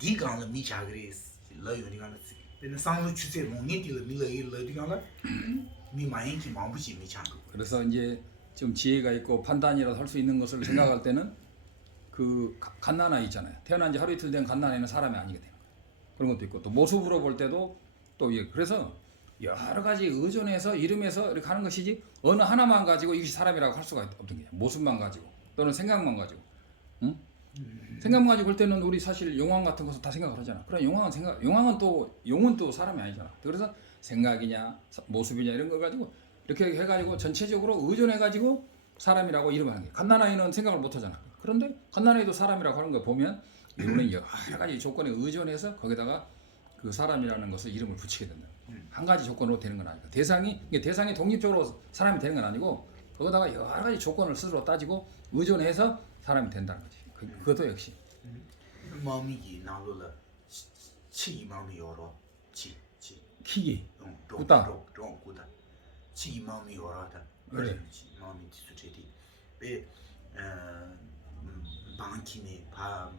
디강을 미차그레스 러요니가는 근데 상로 주제 농인들을 밀러디가라 미 마인기 마부지 미차고 그래서 이제 좀 지혜가 있고 판단이라도 할 수 있는 것을 생각할 때는 그 갓난아이 있잖아요. 태어난 지 하루 이틀 된 갓난아이는 사람이 아니게 되는 거예요. 그런 것도 있고 또 모습으로 볼 때도 또 이게 그래서 여러 가지 의존해서 이름에서 이렇게 하는 것이지 어느 하나만 가지고 이것이 사람이라고 할 수가 없던 게 모습만 가지고 또는 생각만 가지고 응? 생각만 가지고 볼 때는 우리 사실 용왕 같은 것을 다 생각을 하잖아. 그럼 용왕은 또 용은 또 사람이 아니잖아. 그래서 생각이냐 모습이냐 이런 걸 가지고 이렇게 해가지고 전체적으로 의존해가지고 사람이라고 이름을 하는 게 갓난아이는 생각을 못 하잖아. 그런데 갓난아이도 사람이라고 하는 거 보면 이거는 여러 가지 조건에 의존해서 거기다가 그 사람이라는 것을 이름을 붙이게 된다. 한 가지 조건으로 되는 건 아니고 대상이 독립적으로 사람이 되는 건 아니고 거기다가 여러 가지 조건을 스스로 따지고 의존해서 사람이 된다는 거지. 그것도 역시 마음이 나로라 치 마음이 여러 치 키기 꾸다 꾸다 치 마음이 여러다 그래. 마음이 디수제디 배 방키네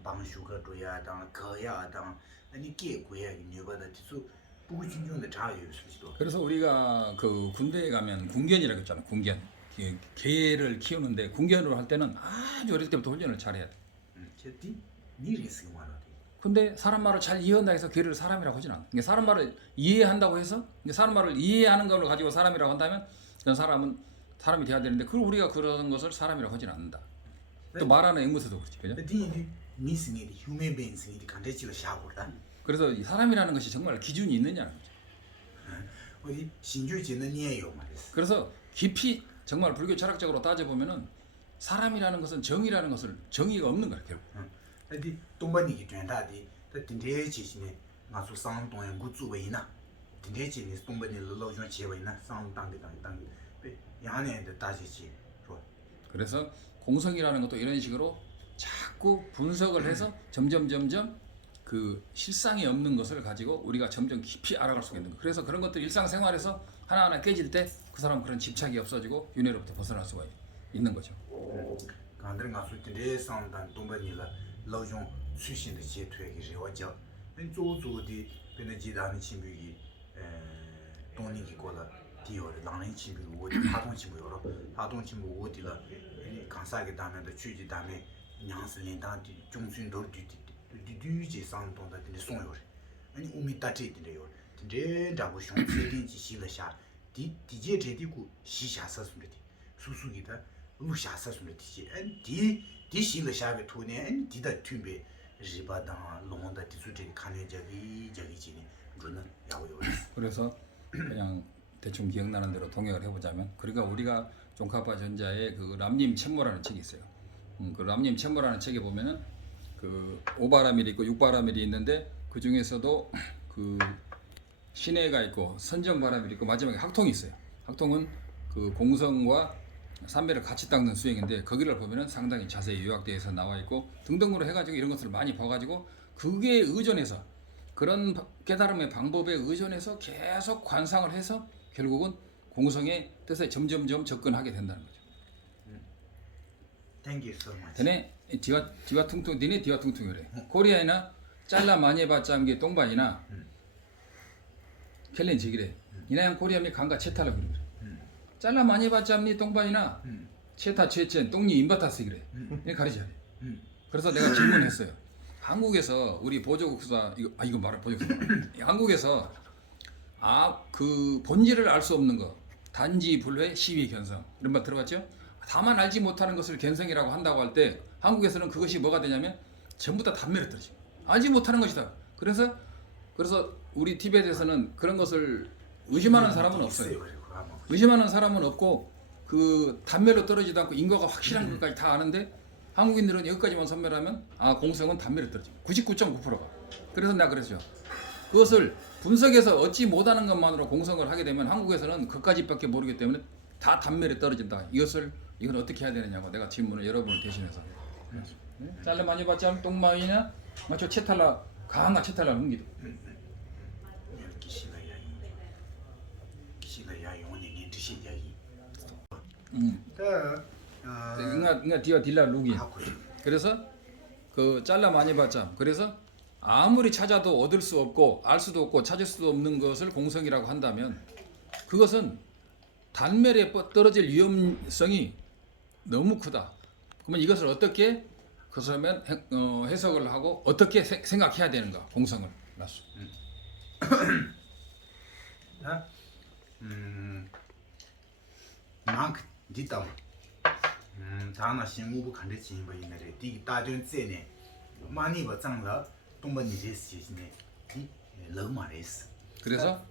방슈가 줘야다 거야다 아니 깨고야 뉴바다 디수 부진중의 자유 수시도 그래서 우리가 그 군대에 가면 군견이라고 했잖아. 군견 개를 키우는데 군견으로 할 때는 아주 어릴 때부터 훈련을 잘해야 돼. 제디 니리스 말하대 근데 사람 말을 잘 이해한다 해서 개를 사람이라고 하진 않아. 그러니까 사람 말을 이해한다고 해서 사람 말을 이해하는 걸 가지고 사람이라고 한다면 그런 사람은 사람이 돼야 되는데 그걸 우리가 그런 것을 사람이라고 하진 않는다. 또 말하는 앵무새도 그렇지, 그죠? 디 미스니 휴먼 베인스니 간대지로 샤고다 그래서 이 사람이라는 것이 정말 기준이 있느냐는 거죠. 어디 신주지는 니에요 말이스 그래서 깊이 정말 불교 철학적으로 따져 보면은 사람이라는 것은 정의라는 것을 정의가 없는 거야 결국. 어디 동반이기 된다디 딘데지시네 마수 상동의 구주웨이나 딘데지니 동반이 러로존 지웨이나 상당게 야네의 다지지 좋아 그래서 공성이라는 것도 이런 식으로 자꾸 분석을 해서 점점 그 실상이 없는 것을 가지고 우리가 점점 깊이 알아갈 수가 있는 거. 그래서 그런 것들 일상생활에서 하나하나 깨질 때 그 사람은 그런 집착이 없어지고 윤회로부터 벗어날 수가 있는 거죠. 간드는 가수 딘데 상단 동반이라 러존 수신의 제퇴의 리와죠 조조디 베네지다는 친구기 동니기 고라 디오르 라는 친구 어디 파동 친구여로 파동 친구 어디라 간사게 다면도 취지 다음에 냥슬린단디 중순도 뒤뒤지 상동다 딘데 송요 아니 우미다티인데요 딘데 다고 숑세딘지 시르샤 디제 제디고 시샤서스르디 수수기다 루샤서스르디 디 시르샤베 토네 디다 튜베 리바다 롱다 디수디 칸네 저기지니 그는 야고요 그래서 그냥 대충 기억나는 대로 동역을 해보자면 그러니까 우리가 종카파 전자의 그 람님 쳔모라는 책이 있어요. 그 람님 쳔모라는 책에 보면은 그 5바라밀이 있고 6바라밀이 있는데 그 중에서도 그 신해가 있고 선정바라밀이 있고 마지막에 학통이 있어요. 학통은 그 공성과 삼매를 같이 닦는 수행인데 거기를 보면은 상당히 자세히 요약되어서 나와 있고 등등으로 해가지고 이런 것들을 많이 봐가지고 그게 의존해서 그런 깨달음의 방법에 의존해서 계속 관상을 해서 결국은 공성의 뜻에 점점점 접근하게 된다는 거죠. Thank you so much. 되네 디와 퉁퉁 니네 디와 퉁퉁이래. 코리아이나 잘라 많이 봤자는 똥바이나 켈렌 지기래. 이나양 코리아미 강가 채타라 그래. 잘라 많이 봤자니 똥바이나 채타 채첸 똥니 인바타스 그래. 이렇게 가르쳐야 돼. 그래서 내가 질문했어요. 한국에서 우리 보조국사 이거 말해 보조국사. 한국에서 그 본질을 알 수 없는 거 단지 불회 시위 견성 이런 말 들어봤죠? 다만 알지 못하는 것을 견성이라고 한다고 할 때 한국에서는 그것이 뭐가 되냐면 전부 다 단매로 떨어져. 알지 못하는 것이다. 그래서 우리 티벳에서는 그런 것을 의심하는 사람은 없어요. 의심하는 사람은 없고 그 단매로 떨어지도 않고 인과가 확실한 것까지 다 아는데 한국인들은 여기까지만 선멸하면 공성은 단매로 떨어져. 99.9%가. 그래서 내가 그랬죠. 그것을 분석해서 얻지 못하는 것만으로 공성을 하게 되면 한국에서는 그까지밖에 모르기 때문에 다 단멸에 떨어진다. 이건 어떻게 해야 되느냐고 내가 질문을 여러분을 대신해서. 잘래 많이 봤자 똥마이나 마초 채탈라 강한 채탈라 흥기도. 인가 디와 딜라 루기. 그래서 그 잘라 많이 봤자 그래서 아무리 찾아도 얻을 수 없고 알 수도 없고 찾을 수도 없는 것을 공성이라고 한다면 그것은 단멸에 떨어질 위험성이 너무 크다. 그러면 이것을 어떻게 그러면 해석을 하고 어떻게 생각해야 되는가? 공성을. 라수. 망크 디다 다나 신무부 칸데 진바 이네레 디 다전 제네 많이 버장라 동반이 제시네 디 러마레스 그래서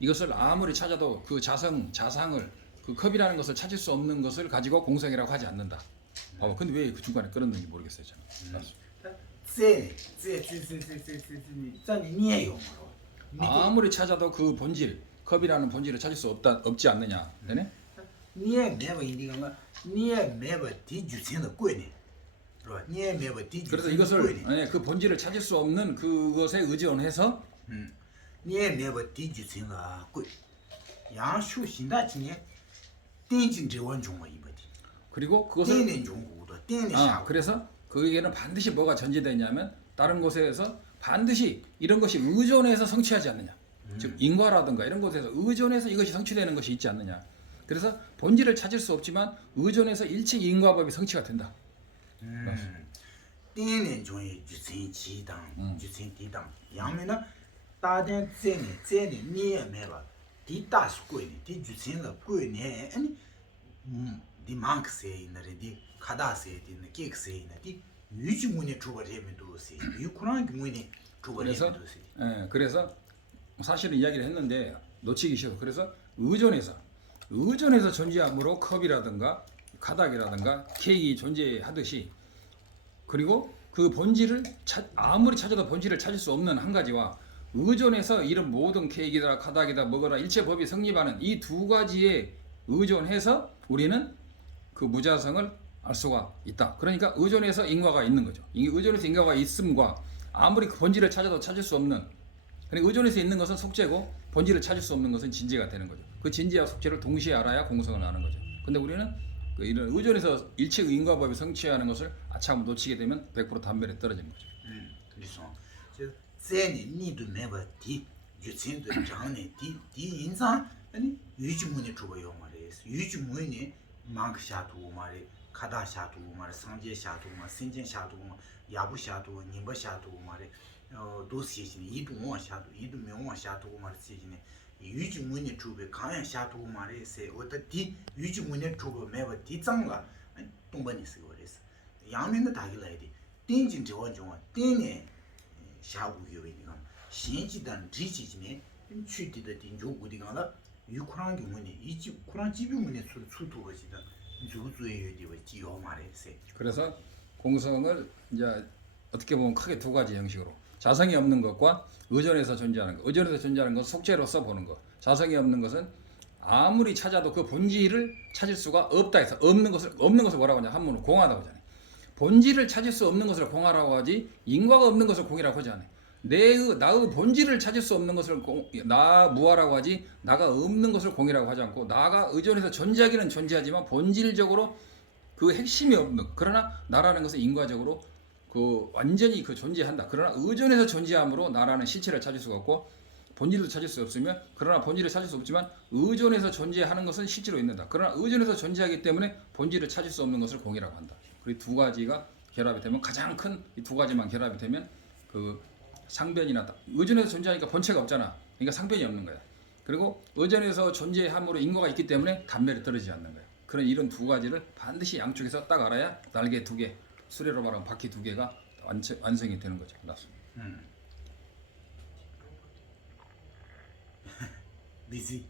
이것을 아무리 찾아도 그 자상을 그 컵이라는 것을 찾을 수 없는 것을 가지고 공성이라고 하지 않는다. 근데 왜 그 중간에 끌었는지 모르겠어요, 저는. 아무리 찾아도 그 본질, 컵이라는 본질을 찾을 수 없지 않느냐, 되네? 그래서 이것을 그 본질을 찾을 수 없는 그것에 의존해서 그리고 그것을 그래서 거기에는 반드시 뭐가 전제되냐면 다른 곳에서 반드시 이런 것이 의존해서 성취하지 않느냐. 즉 인과라든가 이런 곳에서 의존해서 이것이 성취되는 것이 있지 않느냐. 그래서 본질을 찾을 수 없지만 의존해서 일체 인과법이 성취가 된다. 丁年中也就成几档，就成地档。阳明呢，大点这年你也没吧？地大是贵的，地就成了贵呢。地忙个谁那里地卡大谁的那几个谁那地，预计我呢出不这么多谁，有可能我呢出不这么多谁。 그래서 사실은 이야기를 했는데 놓치기 싫어. 그래서 의존해서 존재함으로 컵이라든가 가닥이라든가 케이크 존재하듯이 그리고 그 본질을 아무리 찾아도 본질을 찾을 수 없는 한 가지와 의존해서 이런 모든 케이크다 가닥이다 뭐거나 일체 법이 성립하는 이 두 가지에 의존해서 우리는 그 무자성을 알 수가 있다. 그러니까 의존해서 인과가 있는 거죠. 이 의존해서 인과가 있음과 아무리 그 본질을 찾아도 찾을 수 없는 그러니까 의존해서 있는 것은 속죄고 본질을 찾을 수 없는 것은 진지가 되는 거죠. 그 진지와 속죄를 동시에 알아야 공성을 아는 거죠. 근데 우리는 이런 의존해서 일체 인과법이 성취하는 것을 아차하고 놓치게 되면 100% 단멸에 떨어지는 거죠. 그래서这你都没把地就成的长呢地인상 아니 유지문에 주고요 말이에요. 유지문에 망크 샤도 말이 카다 샤도 말이 상제 샤도 말 신전 샤도 야부 샤도 님바 샤도 말이 도시시니 이동원 샤도 이동명원 샤도 말이 시시니 유지문에 주고 강연 샤도 말이 세 어디 유지문에 주고 매버 디장가 동반이 쓰고 그랬어. 양면도 다기来的 땡진 저원종원 땡네 샤부교이니까 신지단 지지지네 취디의 딘조고디가라 유쿠란 경우에 이지 쿠란 지비문에 수도거지다 주주의 지요 말했세. 그래서 공성을 이제 어떻게 보면 크게 두 가지 형식으로 자성이 없는 것과 의존해서 존재하는 것. 의존해서 존재하는 것은 속죄로서 보는 것. 자성이 없는 것은 아무리 찾아도 그 본질을 찾을 수가 없다 해서 없는 것을 뭐라고 하냐 한문으로 공하다고 하잖아요. 본질을 찾을 수 없는 것을 공하라고 하지 인과가 없는 것을 공이라고 하지 않아요. 나의 본질을 찾을 수 없는 것을 나 무아라고 하지 나가 없는 것을 공이라고 하지 않고 나가 의존해서 존재하기는 존재하지만 본질적으로 그 핵심이 없는 그러나 나라는 것은 인과적으로 그 완전히 그 존재한다. 그러나 의존해서 존재함으로 나라는 실체를 찾을 수가 없고 본질도 찾을 수 없으면 그러나 본질을 찾을 수 없지만 의존해서 존재하는 것은 실제로 있는다. 그러나 의존해서 존재하기 때문에 본질을 찾을 수 없는 것을 공이라고 한다. 그리고 두 가지가 결합이 되면 가장 큰 이 두 가지만 결합이 되면 그 상변이나 의존해서 존재하니까 본체가 없잖아. 그러니까 상변이 없는 거야. 그리고 의존해서 존재함으로 인과가 있기 때문에 단멸이 떨어지지 않는 거야. 그런 이런 두 가지를 반드시 양쪽에서 딱 알아야 날개 두 개, 수레로 말하면 바퀴 두 개가 완성이 되는 거죠. 비지.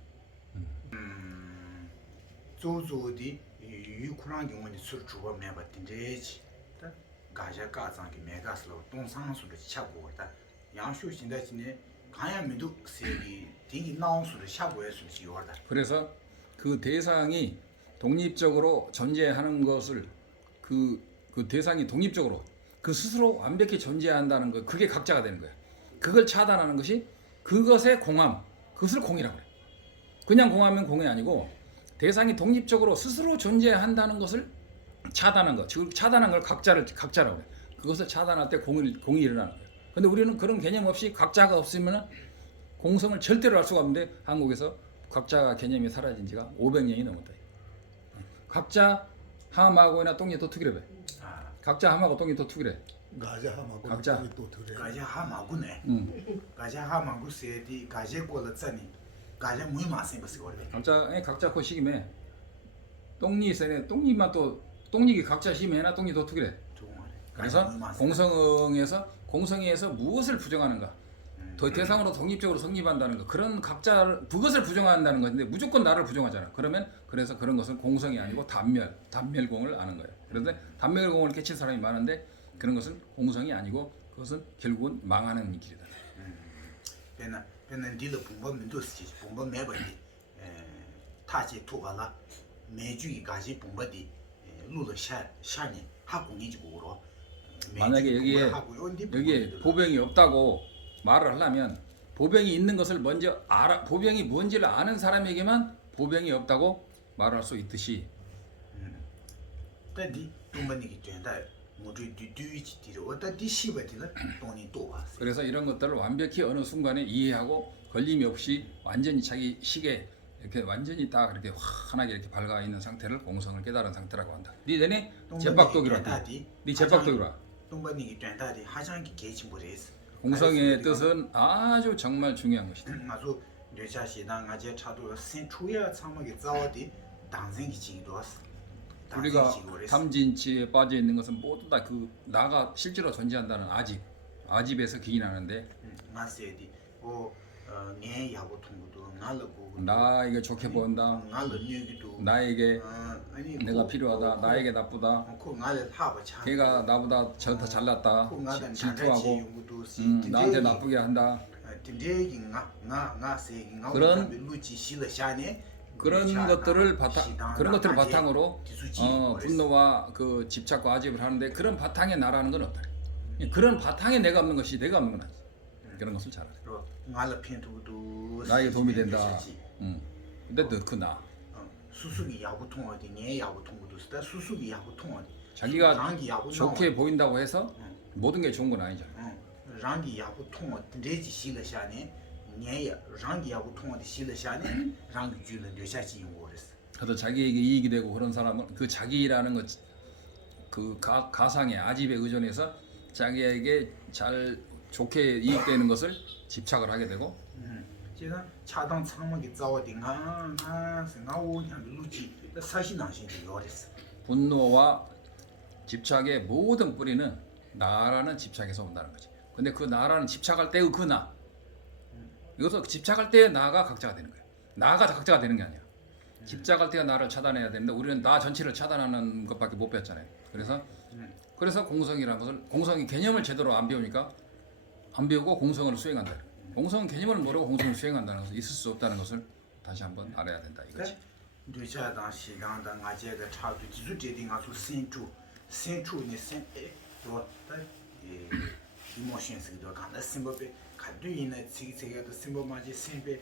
조조디 유쿠란 경우에 술 주고 매봤던데지. 가자 가장기 메가슬로 동상수를 차고 있다. 양수신다지네 가야미도 세리 되게 나온수를 차고 해서 지워다. 그래서 그 대상이 독립적으로 존재하는 것을 그 대상이 독립적으로 그 스스로 완벽히 존재한다는 거 그게 각자가 되는 거예요. 그걸 차단하는 것이 그것의 공함, 그것을 공이라고 그래요. 그냥 공하면 공이 아니고 대상이 독립적으로 스스로 존재한다는 것을 차단한 것, 즉 차단한 걸 각자라고 해요. 그것을 차단할 때 공이 일어나는 거예요. 근데 우리는 그런 개념 없이 각자가 없으면 공성을 절대로 할 수가 없는데 한국에서 각자 개념이 사라진 지가 500년이 넘었다. 각자 함하고나 똥이 더 투기래. 아 각자 함하고 똥이 더 투기래. 가자하고 각자. 또 들어. 가자 하마구네 응. 가자 하마구 세디 가제 꼴었잖니 가자 무이 마세 버스 거래 각자 그 시기에 똥이 있어야 똥이만 또 똥이기 각자 심해나 똥이 더 투기래. 좋은 거래 그래서 공성에서 무엇을 부정하는가? 더 대상으로 독립적으로 성립한다는 거 그런 각자를 그것을 부정한다는 건데 무조건 나를 부정하잖아. 그래서 그런 것은 공성이 아니고 단멸공을 아는 거예요. 그런데 단멸공을 깨친 사람이 많은데 그런 것은 공성이 아니고 그것은 결국은 망하는 길이다. 배는 딜러 봉법 민도스지 봉법 매버디 타지 투가라 매주기 가지 봉법디 루르 샤니 하공이지 보러 만약에 여기에 보병이 없다고 말을 하려면 보병이 있는 것을 먼저 알아 보병이 뭔지를 아는 사람에게만 보병이 없다고 말할 수 있듯이 근데 동반이기 전에 모두 뒤뒤지 뒤로 어디 뒤시버디는 돈이 또 왔어. 그래서 이런 것들을 완벽히 어느 순간에 이해하고 걸림이 없이 완전히 자기 시계 이렇게 완전히 딱 이렇게 환하게 이렇게 밝아 있는 상태를 공성을 깨달은 상태라고 한다. 네 내내 제박독이라. 네 제박독이라. 동반이기 전에 하장기 개치 모르겠어. 공성의 뜻은 아주 정말 중요한 것이다. 아주 뇌자시당 아제 차도 센추야 참하게 자어디 당생기 지기도 왔어. 우리가 탐진치에 빠져 있는 것은 모두 다 그 나가 실제로 존재한다는 아집에서 기인하는데 나세디 내 야고 통구도 날고 나에게 좋게 보인다. 날로 뉴기도 나에게 아니 내가 필요하다. 나에게 나쁘다. 그 나를 하바 차. 걔가 나보다 저 더 잘났다. 질투하고 용구도 나한테 나쁘게 한다. 딘데기 나세 그런 루치 실샤네 그런 것들을 바탕으로 분노와 그 집착과 아집을 하는데 그런 바탕에 나라는 건 없다. 그런 바탕에 내가 없는 것이 내가 없는 건 아니지. 그런 것을 잘 알아. 나에게 도움이 된다. 근데 너 나. 수수기 야구 통어디 내 야구 통구도 있다. 수수기 야구 통어디. 자기가 좋게 보인다고 해서 모든 게 좋은 건 아니잖아. 랑기 야구 통어 레지 실샤네. 내 랑기 야구 통어디 실샤네. 랑기 줄은 되샤지 용거랬어. 그래서 자기에게 이익이 되고 그런 사람은 그 자기라는 것 그 가상의 아집에 의존해서 자기에게 잘 좋게 이익되는 것을 집착을 하게 되고 제가 차당 창문이 자어디 나오 그냥 루치 사신당신이 요랬어. 분노와 집착의 모든 뿌리는 나라는 집착에서 온다는 거지. 근데 그 나라는 집착할 때의 그 나. 이것은 집착할 때의 나가 각자가 되는 거야. 나가 각자가 되는 게 아니야. 집착할 때의 나를 차단해야 되는데 우리는 나 전체를 차단하는 것밖에 못 배웠잖아요. 그래서 공성이라는 것을 공성이 개념을 제대로 안 배우니까 안 배우고 공성을 수행한다. 공성은 개념을 모르고 공성을 수행한다는 것은 있을 수 없다는 것을 다시 한번 알아야 된다 이거지. 뇌자당 시당당 아제가 차도 기술제딩 아주 센추니 로다 이모션스도 간다 심법에 가두이나 지기세가도 심법마지 심베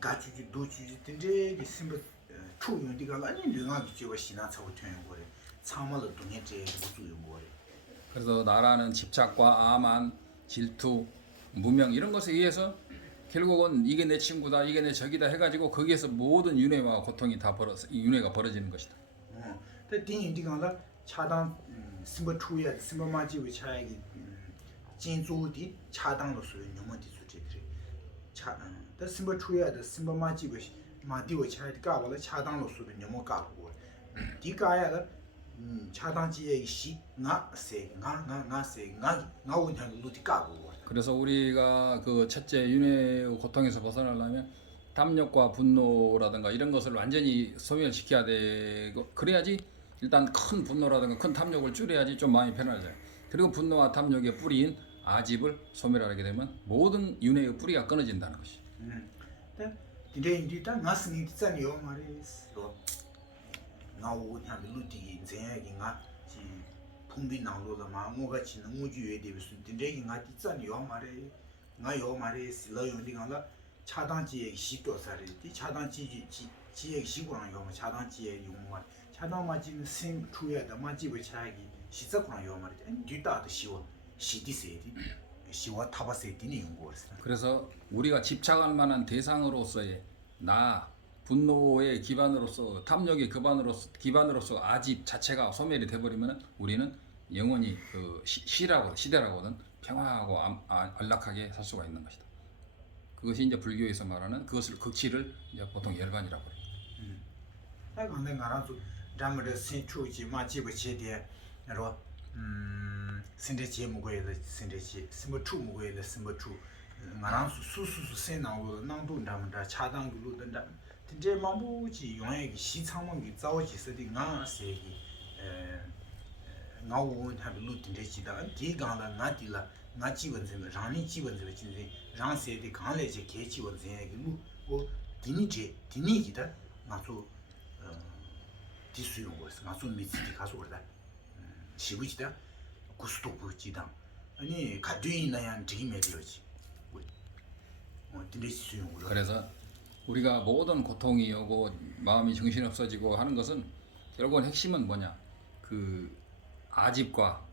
가주지 도주지 된데 심법 추용디가 아니 능하게 지워 신앙하고 되는 거래. 참말로 동해제 무수용 거래. 그래서 나라는 집착과 암한 질투, 무명 이런 것에 의해서 결국은 이게 내 친구다, 이게 내 적이다 해가지고 거기에서 모든 윤회와 고통이 다 윤회가 벌어지는 것이다. 근데 딩인디가라 차당 심버 추야 심버 마지 위차기 진주디 차당로서 녀모디 수제들이 다 심버 추야의 심버 마지 위 마디 위차기 가발에 차당로서 녀모 가고 디가야가 차당지의 시 나세 나세 나오냐 루디 가고 그래서 우리가 그 첫째 윤회의 고통에서 벗어나려면 탐욕과 분노라든가 이런 것을 완전히 소멸시켜야 되고 그래야지 일단 큰 분노라든가 큰 탐욕을 줄여야지 좀 마음이 편하죠. 그리고 분노와 탐욕의 뿌리인 아집을 소멸하게 되면 모든 윤회의 뿌리가 끊어진다는 것이. 근데 인디다 나스니 있잖아요 말이었어. 나오 그냥 루디 인생이가 지 풍비 나로라마 뭐가 지는 우주에 대해서 근데가 있잖아요 말이 나요 말이 실러용디가라 차단지의 시도사리디 차단지 지의 시구랑 요 차단지의 용말 차단마 지금 생 추야다 마지의 차기 시작구랑 요 말이 뒤다도 시워 시디세디 시와 타바세 디니 연구했어. 그래서 우리가 집착할 만한 대상으로서의 나 분노의 기반으로서 탐욕의 기반으로서 아집 자체가 소멸이 돼버리면 우리는 영원히 그 시대라고는 평화하고 안락하게 살 수가 있는 것이다. 그것이 이제 불교에서 말하는 그것을 극치를 이제 보통 열반이라고 해요. 근데 나라도 잠을 신추지 마치고 체대 여러 신대지 무고에도 신대지 스모추 무고에도 스모추 나랑 수수수 세나고 나도 담다 차당도 된다 진짜 마부지 용의 시창문이 자오지스디 나세기 나오 하루 진대지다 디가라 나디라 나 지원생 라니 지원생 진짜 랑세디 강래제 개지원생에게 뭐 디니기다 나도 디수용 거였어. 나도 미치기 가서 그러다. 시부지다. 구스도 부지다. 아니 가드이나야 지금에 되었지. 디수용 거. 그래서 우리가 모든 고통이 오고 마음이 정신없어지고 하는 것은 결국은 핵심은 뭐냐? 그 아집과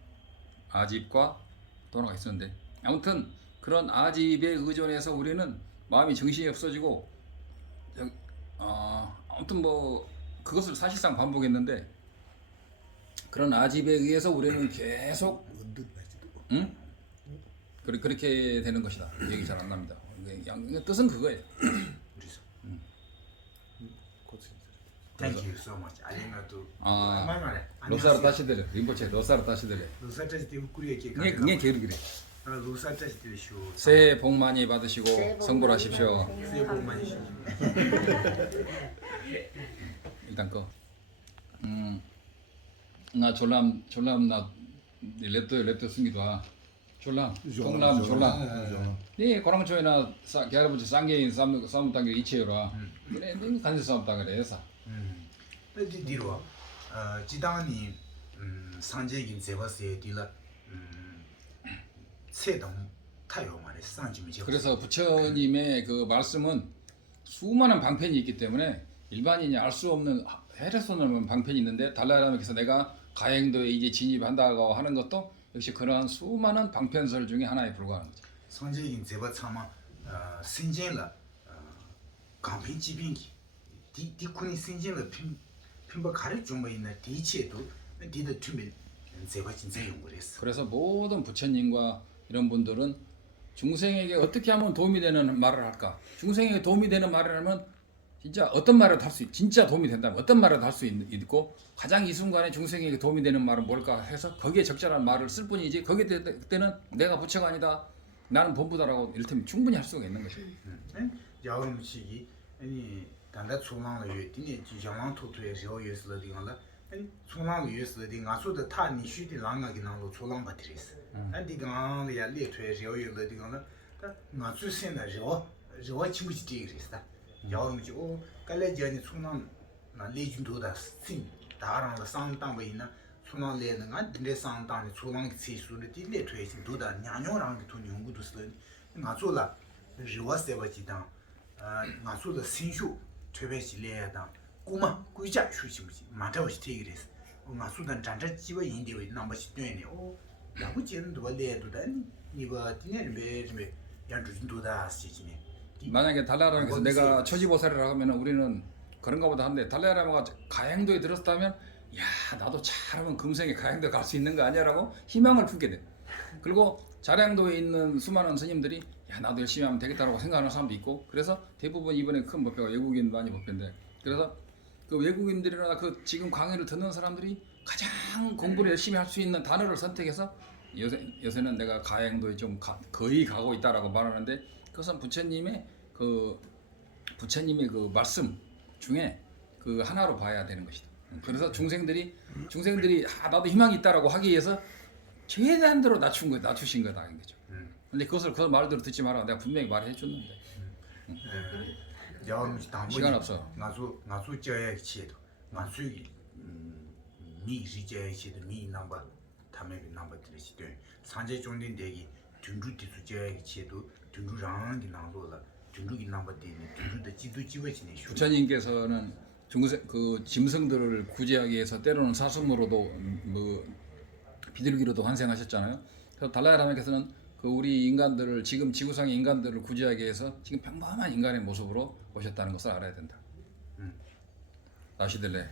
도나가 있었는데 아무튼 그런 아집에 의존해서 우리는 마음이 정신이 없어지고 아무튼 뭐 그것을 사실상 반복했는데 그런 아집에 의해서 우리는 계속 그렇게 되는 것이다. 얘기 잘 안 납니다. 뜻은 그거예요. Thank you so much. 아리가또. 로사르 다시들 림보체 로사르 다시들. 로사르 때 꾸리에 그게 그래. 로사르 때 쇼. 새해 복 많이 받으시고 성불하십시오. 새해 복 많이 주십시오. 일단 나 졸람 나 랩도 숨기도 졸람 네 고랑초이나 게르부지 쌍게인 싸움 당겨 이치여라 그래 네 간지 싸움 당겨래서 디디로 지당이 상제긴 제바스에 딜라 세동 타요 말에 상지미지 그래서 부처님의 그 말씀은 수많은 방편이 있기 때문에 일반인이 알 수 없는 해를 넘는 방편이 있는데 달라라면서 내가 가행도에 이제 진입한다고 하는 것도 역시 그러한 수많은 방편설 중에 하나에 불과하는 거죠. 상제긴 제바 참아 신전라 강편 지빙기 디군이 신전라 핀바 가르 좀 있는 디치에도 디더 투면 제바 진짜 연구했어. 그래서 모든 부처님과 이런 분들은 중생에게 어떻게 하면 도움이 되는 말을 할까? 중생에게 도움이 되는 말을 하면 진짜 어떤 말을 할 수 진짜 도움이 된다면 어떤 말을 할 수 있고 가장 이 순간에 중생에게 도움이 되는 말은 뭘까 해서 거기에 적절한 말을 쓸 뿐이지 거기에 그때는 내가 부처가 아니다 나는 본부다라고 이를테면 충분히 할 수가 있는 것이죠. 야음식이 아니 단다 총랑의 유디니 지장랑 토토의 저유스의 딩라 아니 총랑의 유스의 가수의 타니 쉬디 랑가기 나로 총랑 바트리스 아니 강야 레트의 저유의 딩라 나 주신의 저 친구지 디그리스다 야음지 오 갈래지니 총랑 나 레진도다 신 다랑의 상당베이나 총랑 레는 안 딘데 상당의 총랑 치수의 딜레 트웨이진 도다 냐뇨랑 돈이 연구도 쓰는 나조라 저와세바지다 나소의 신쇼 퇴배실래다 고마 구이자 수심지 마타오시 티그레스 나소단 잔자 지와 인디의 넘버시 되네 오 나부지는 도발래도다 니가 디네는 매매 양주진도다 시지네 만약에 달라라면서 내가 처지보살이라고 하면 우리는 그런가 보다 한데 달라라가 가행도에 들었다면 야 나도 잘하면 금생에 가행도 갈 수 있는 거 아니야라고 희망을 품게 돼. 그리고 자량도에 있는 수많은 스님들이 야 나도 열심히 하면 되겠다라고 생각하는 사람도 있고 그래서 대부분 이번에 큰 목표가 외국인 많이 목표인데 그래서 그 외국인들이나 그 지금 강의를 듣는 사람들이 가장 공부를 열심히 할 수 있는 단어를 선택해서 요새는 내가 가행도에 좀 거의 가고 있다라고 말하는데 그것은 부처님의 그 말씀 중에 그 하나로 봐야 되는 것이다. 그래서 중생들이 나도 희망이 있다라고 하기 위해서 최대한대로 낮추신 거다 이런 거죠. 근데 그것을 그 말대로 듣지 마라. 내가 분명히 말해 줬는데. 시간 없어. 나수 저의 치도 나수이 미지의 치도 미 넘버 담에 넘버 들으시되 산재 종된 대기 둔주 뒤수저의 치도 둔주랑이 나도라 둔주기 넘버 되는 둔주의 지도 지워지네. 부처님께서는 중생 그 짐승들을 구제하기 위해서 때로는 사슴으로도 뭐 비둘기로도 환생하셨잖아요. 그래서 달라이라마께서는 그 우리 인간들을 지금 지구상의 인간들을 구제하기 위해서 지금 평범한 인간의 모습으로 오셨다는 것을 알아야 된다. 나시들레